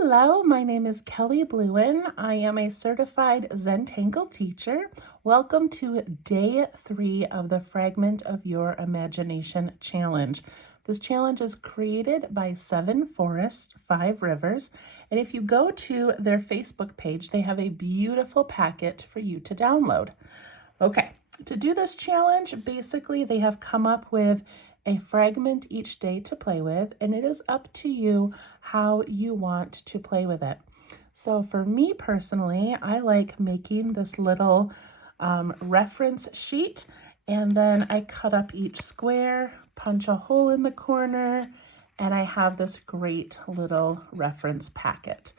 Hello, my name is Kelly Bluen. I am a certified Tangle teacher. Welcome to day 3 of the Fragment of Your Imagination challenge. This challenge is created by 7 Forests, 5 Rivers, and if you go to their Facebook page, they have a beautiful packet for you to download. Okay, to do this challenge, basically they have come up with a fragment each day to play with, and it is up to you how you want to play with it. So for me personally, I like making this little reference sheet, and then I cut up each square, punch a hole in the corner, and I have this great little reference packet.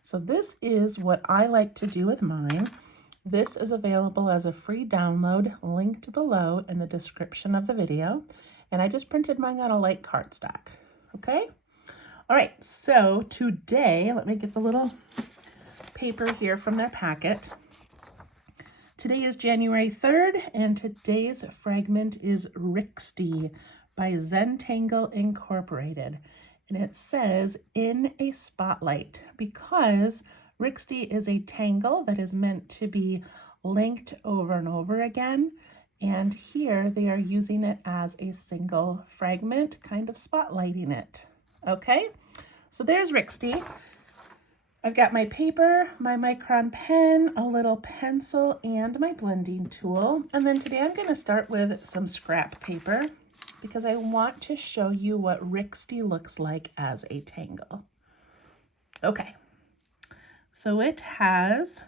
So this is what I like to do with mine. This is available as a free download linked below in the description of the video. And I just printed mine on a light cardstock, okay? All right, so today, let me get the little paper here from their packet. Today is January 3rd, and today's fragment is Rixty by Tangle Incorporated. And it says, in a spotlight, because Rixty is a tangle that is meant to be linked over and over again. And here they are using it as a single fragment, kind of spotlighting it. Okay, so there's Rixty. I've got my paper, my micron pen, a little pencil, and my blending tool. And then today I'm going to start with some scrap paper because I want to show you what Rixty looks like as a tangle. Okay, so it has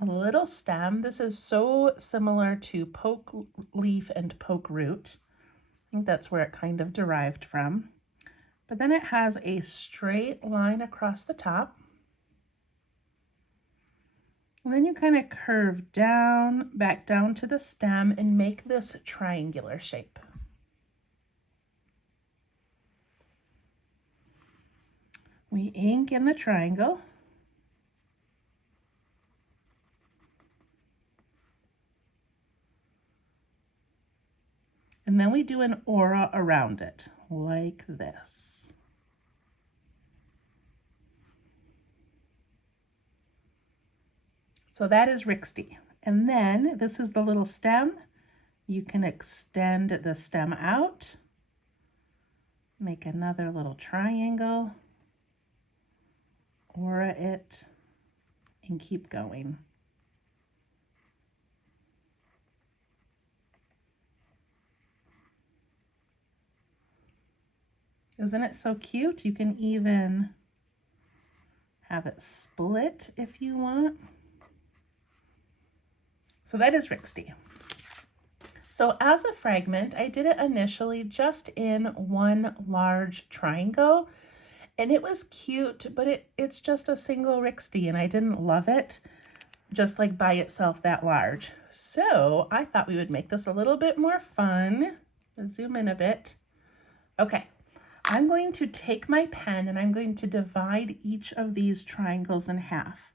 a little stem. This is so similar to poke leaf and poke root. I think that's where it kind of derived from. But then it has a straight line across the top. And then you kind of curve down, back down to the stem and make this triangular shape. We ink in the triangle. And then we do an aura around it, like this. So that is Rixty. And then this is the little stem. You can extend the stem out, make another little triangle, aura it, and keep going. Isn't it so cute? You can even have it split if you want. So that is Rixty. So as a fragment, I did it initially just in one large triangle, and it was cute, but it's just a single Rixty, and I didn't love it just like by itself that large. So I thought we would make this a little bit more fun. Let's zoom in a bit. Okay. I'm going to take my pen and I'm going to divide each of these triangles in half.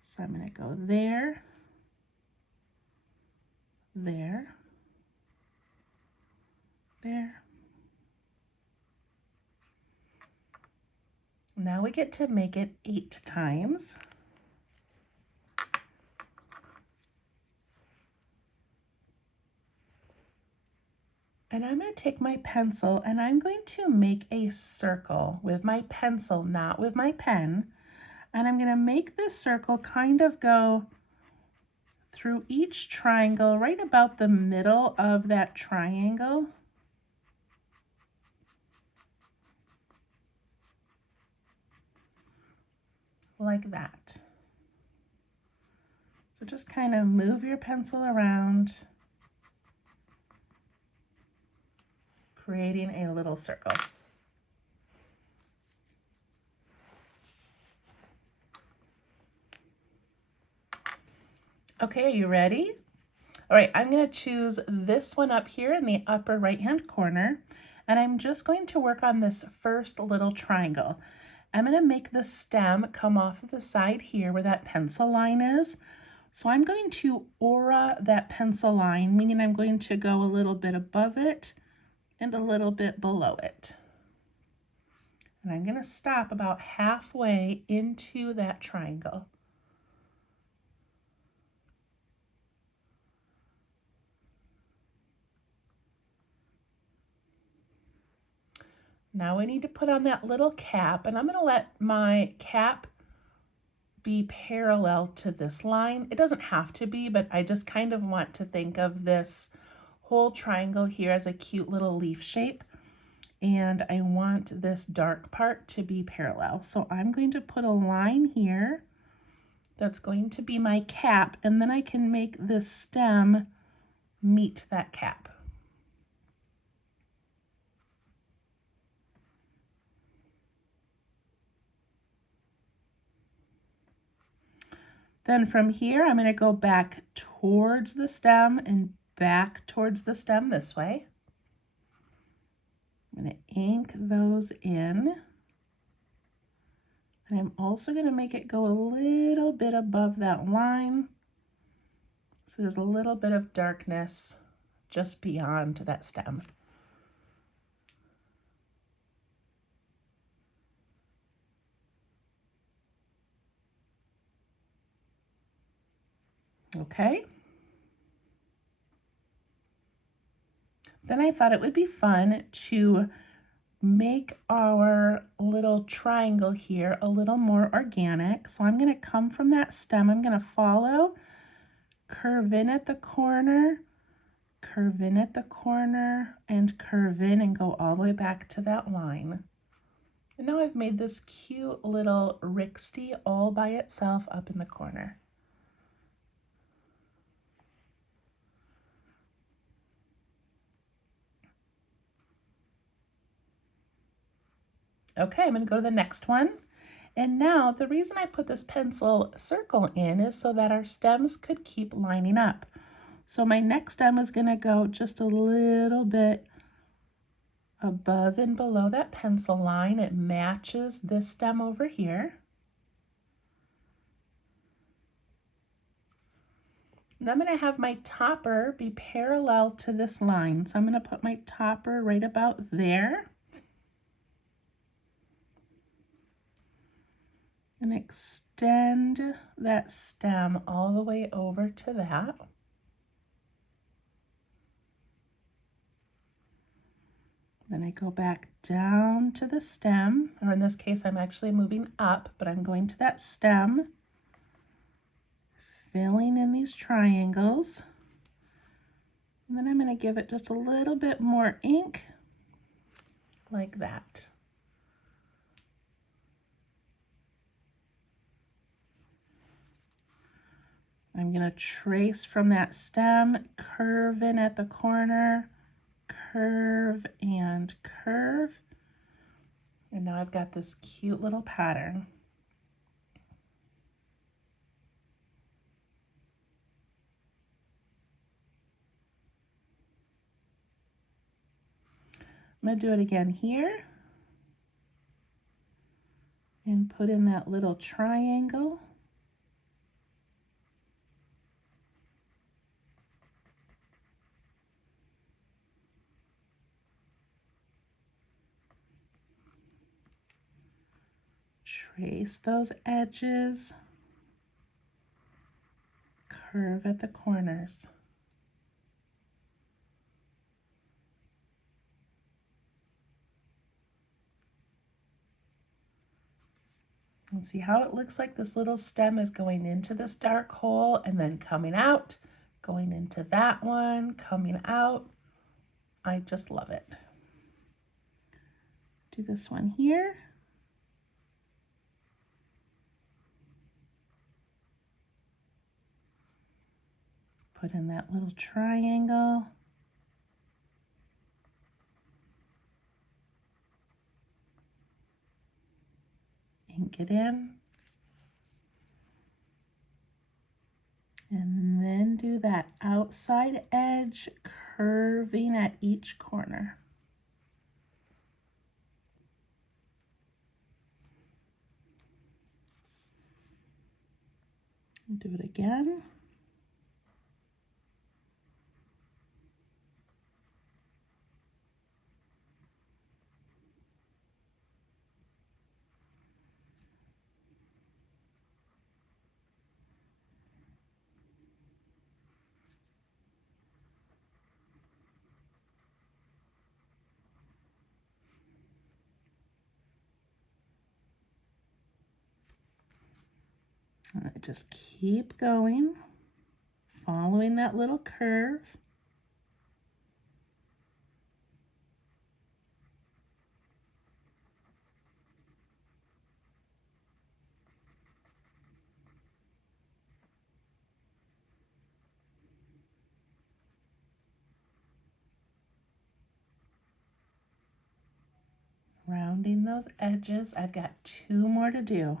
So I'm going to go there, there, there. Now we get to make it 8 times. And I'm going to take my pencil and I'm going to make a circle with my pencil, not with my pen. And I'm going to make this circle kind of go through each triangle right about the middle of that triangle. Like that. So just kind of move your pencil around, creating a little circle. Okay, are you ready? All right, I'm going to choose this one up here in the upper right-hand corner, and I'm just going to work on this first little triangle. I'm going to make the stem come off of the side here where that pencil line is. So I'm going to aura that pencil line, meaning I'm going to go a little bit above it and a little bit below it. And I'm going to stop about halfway into that triangle. Now we need to put on that little cap, and I'm going to let my cap be parallel to this line. It doesn't have to be, but I just kind of want to think of this whole triangle here as a cute little leaf shape. And I want this dark part to be parallel. So I'm going to put a line here that's going to be my cap, and then I can make this stem meet that cap. Then from here, I'm going to go back towards the stem and back towards the stem this way. I'm going to ink those in. And I'm also going to make it go a little bit above that line. So there's a little bit of darkness just beyond that stem. Okay. Then I thought it would be fun to make our little triangle here a little more organic. So I'm going to come from that stem, I'm going to follow, curve in at the corner, curve in at the corner, and curve in and go all the way back to that line. And now I've made this cute little Rixty all by itself up in the corner. Okay, I'm going to go to the next one. And now the reason I put this pencil circle in is so that our stems could keep lining up. So my next stem is going to go just a little bit above and below that pencil line. It matches this stem over here. And I'm going to have my topper be parallel to this line. So I'm going to put my topper right about there. And extend that stem all the way over to that. Then I go back down to the stem, or in this case, I'm actually moving up, but I'm going to that stem, filling in these triangles. And then I'm going to give it just a little bit more ink, like that. I'm going to trace from that stem, curve in at the corner, curve and curve. And now I've got this cute little pattern. I'm going to do it again here and put in that little triangle. Trace those edges, curve at the corners. And see how it looks like this little stem is going into this dark hole and then coming out, going into that one, coming out. I just love it. Do this one here. Put in that little triangle. Ink it in. And then do that outside edge curving at each corner. Do it again. Just keep going, following that little curve. Rounding those edges. I've got 2 more to do.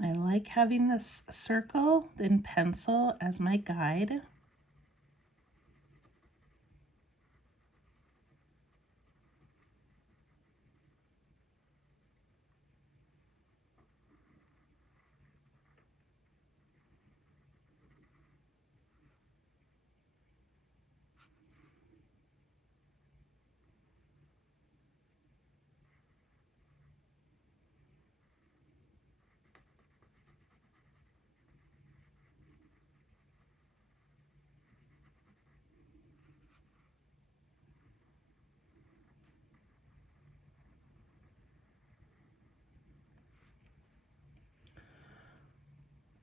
I like having this circle in pencil as my guide.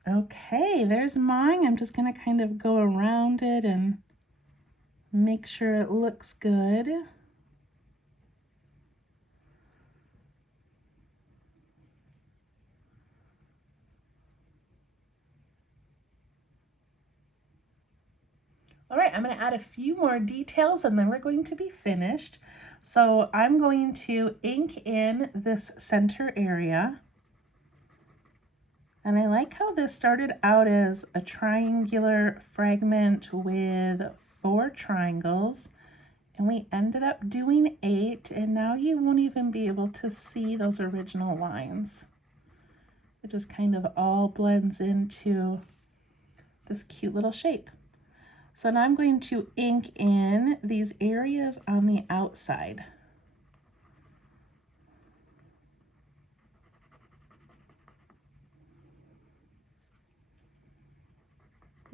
Okay, there's mine. I'm just going to kind of go around it and make sure it looks good. All right, I'm going to add a few more details and then we're going to be finished. So I'm going to ink in this center area. And I like how this started out as a triangular fragment with 4 triangles, and we ended up doing 8, and now you won't even be able to see those original lines. It just kind of all blends into this cute little shape. So now I'm going to ink in these areas on the outside.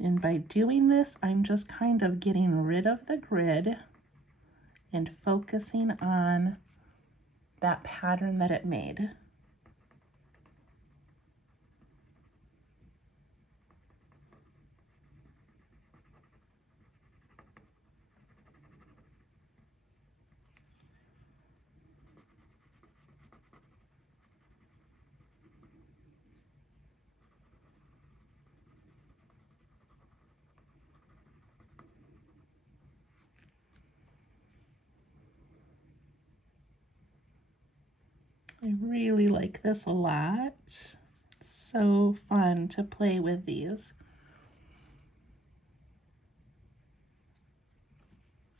And by doing this, I'm just kind of getting rid of the grid and focusing on that pattern that it made. I really like this a lot. It's so fun to play with these.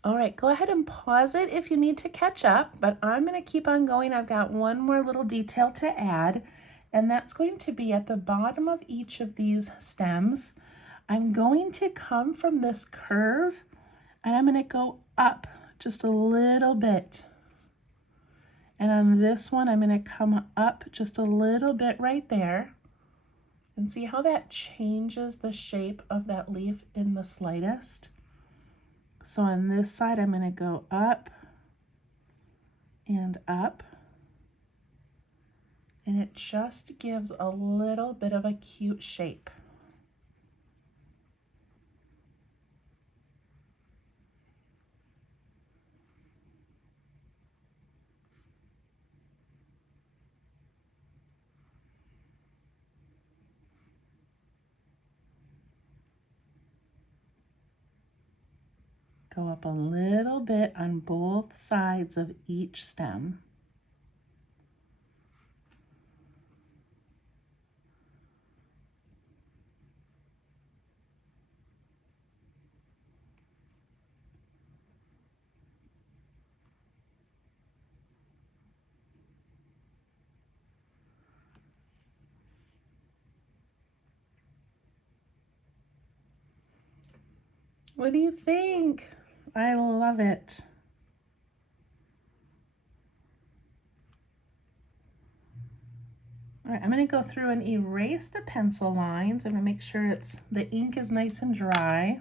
All right, go ahead and pause it if you need to catch up, but I'm going to keep on going. I've got one more little detail to add, and that's going to be at the bottom of each of these stems. I'm going to come from this curve, and I'm going to go up just a little bit. And on this one, I'm going to come up just a little bit right there. And see how that changes the shape of that leaf in the slightest? So on this side, I'm going to go up and up. And it just gives a little bit of a cute shape. Go up a little bit on both sides of each stem. What do you think? I love it. All right, I'm going to go through and erase the pencil lines. I'm going to make sure the ink is nice and dry.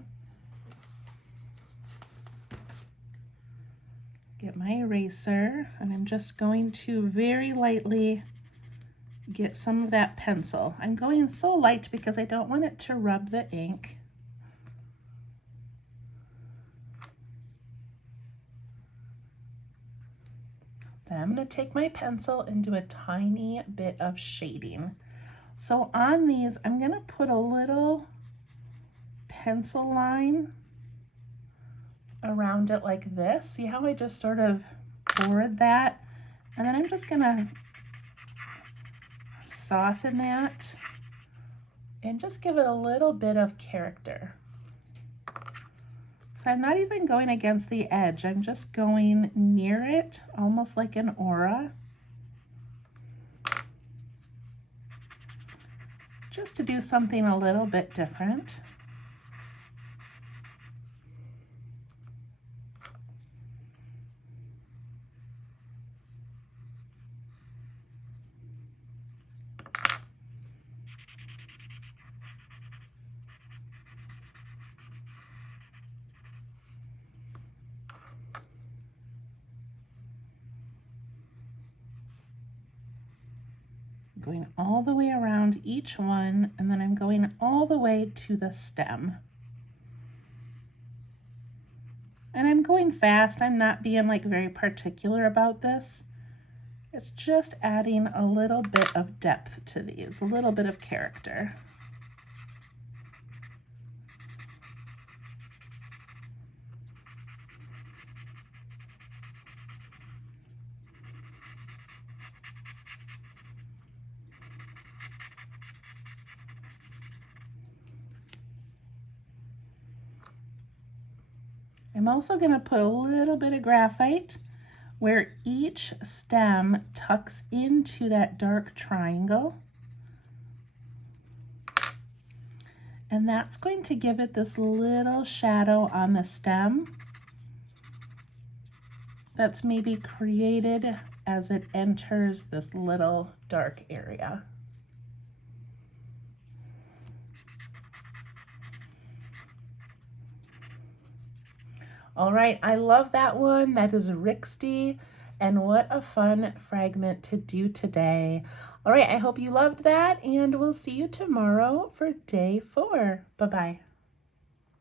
Get my eraser, and I'm just going to very lightly get some of that pencil. I'm going so light because I don't want it to rub the ink. Then I'm going to take my pencil and do a tiny bit of shading. So on these, I'm going to put a little pencil line around it like this. See how I just sort of bored that? And then I'm just going to soften that and just give it a little bit of character. So I'm not even going against the edge, I'm just going near it, almost like an aura, just to do something a little bit different. Going all the way around each one, and then I'm going all the way to the stem. And I'm going fast, I'm not being like very particular about this. It's just adding a little bit of depth to these, a little bit of character. I'm also going to put a little bit of graphite where each stem tucks into that dark triangle. And that's going to give it this little shadow on the stem that's maybe created as it enters this little dark area. All right, I love that one. That is Rixty, and what a fun fragment to do today. All right, I hope you loved that, and we'll see you tomorrow for day 4. Bye-bye.